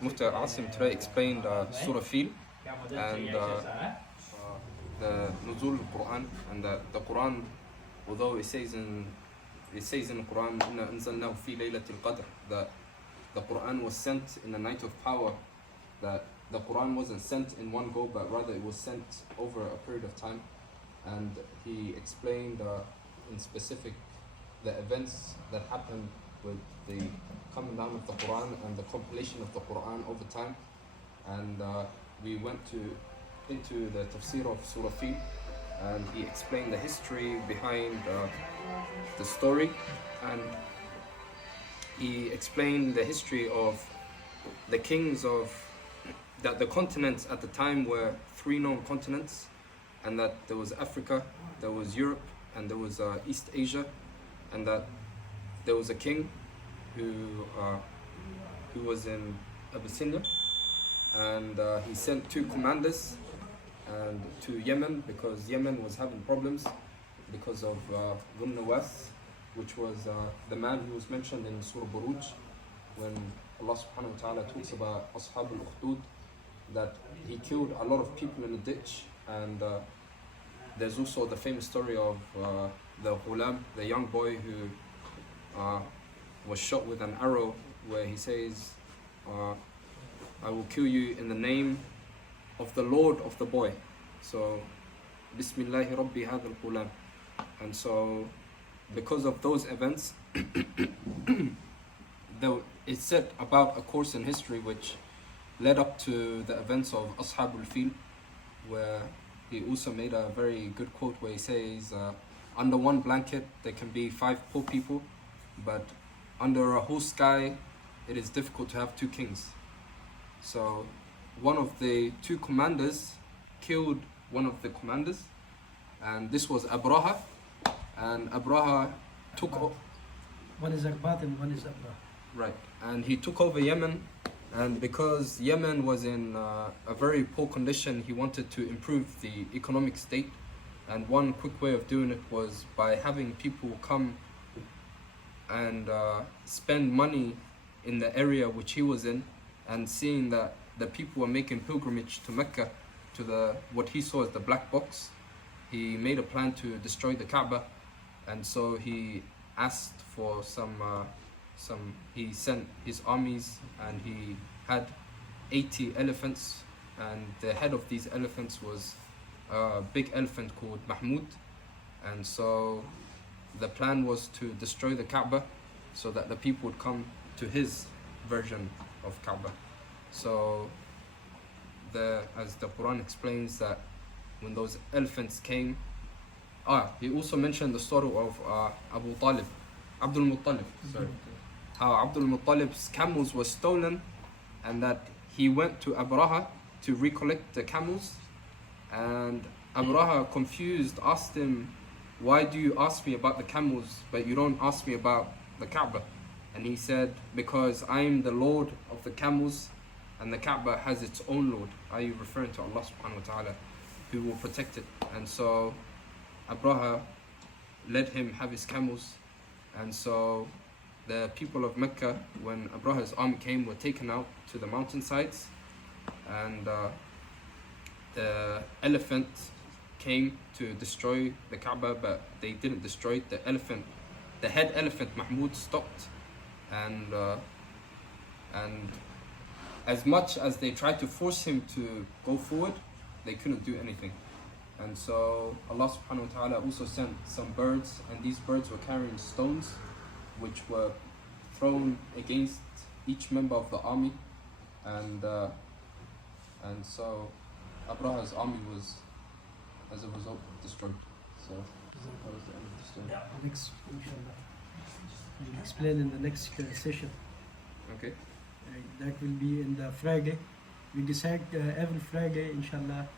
Mufti Asim today explained Surah Fil and the Nuzul Quran, and the Quran, although it says in the Quran, إِنَّا أَنزَلْنَاهُ فِي لَيْلَةِ الْقَدْرِ, that the Quran was sent in the night of power, that the Quran wasn't sent in one go, but rather it was sent over a period of time. And he explained in specific the events that happened with the coming down of the Quran and the compilation of the Quran over time. And we went into the tafsir of Surah Fil, and he explained the history behind the story, and he explained the history of the kings of that the continents at the time were 3 known continents, and that there was Africa, there was Europe, and there was East Asia, and that there was a king who was in Abyssinia, and he sent 2 commanders and to Yemen, because Yemen was having problems because of Dhun Nawas, which was the man who was mentioned in Surah Buruj when Allah subhanahu wa ta'ala talks about Ashab al-Ukhdud, that he killed a lot of people in a ditch. And there's also the famous story of the ghulam, the young boy who was shot with an arrow, where he says, I will kill you in the name of the Lord of the boy. So, Bismillahi Rabbi hadha al-ghulam. And so, because of those events, it's said about a course in history which led up to the events of Ashab al-Fil, where he also made a very good quote where he says, under one blanket there can be 5 poor people, but under a whole sky it is difficult to have 2 kings. So one of the 2 commanders killed one of the commanders, and this was Abraha. And Abraha took one is Akbat and one is Abraha. Right, and he took over Yemen, and because Yemen was in a very poor condition, he wanted to improve the economic state. And one quick way of doing it was by having people come and spend money in the area which he was in, and seeing that the people were making pilgrimage to Mecca, to what he saw as the black box, he made a plan to destroy the Kaaba. And so he asked for he sent his armies, and he had 80 elephants, and the head of these elephants was a big elephant called Mahmud. And so the plan was to destroy the Kaaba so that the people would come to his version of Kaaba. So as the Quran explains, that when those elephants came, he also mentioned the story of Abdul Muttalib, sorry. How Abdul Muttalib's camels were stolen, and that he went to Abraha to recollect the camels. And Abraha, confused, asked him, why do you ask me about the camels but you don't ask me about the Kaaba? And he said, because I am the Lord of the camels, and the Kaaba has its own Lord. Are you referring to Allah subhanahu wa ta'ala, who will protect it? And so Abraha let him have his camels. And so the people of Mecca, when Abraha's army came, were taken out to the mountainsides, and the elephant came to destroy the Kaaba, but they didn't destroy it. The head elephant Mahmud stopped, and as much as they tried to force him to go forward, they couldn't do anything. And so Allah subhanahu wa ta'ala also sent some birds, and these birds were carrying stones which were thrown against each member of the army, and so Abraha's army was, as a result, destroyed. So that was the end of the story. Next, inshallah, we'll explain in the next session. Okay. That will be in the Friday. We decide every Friday, inshallah,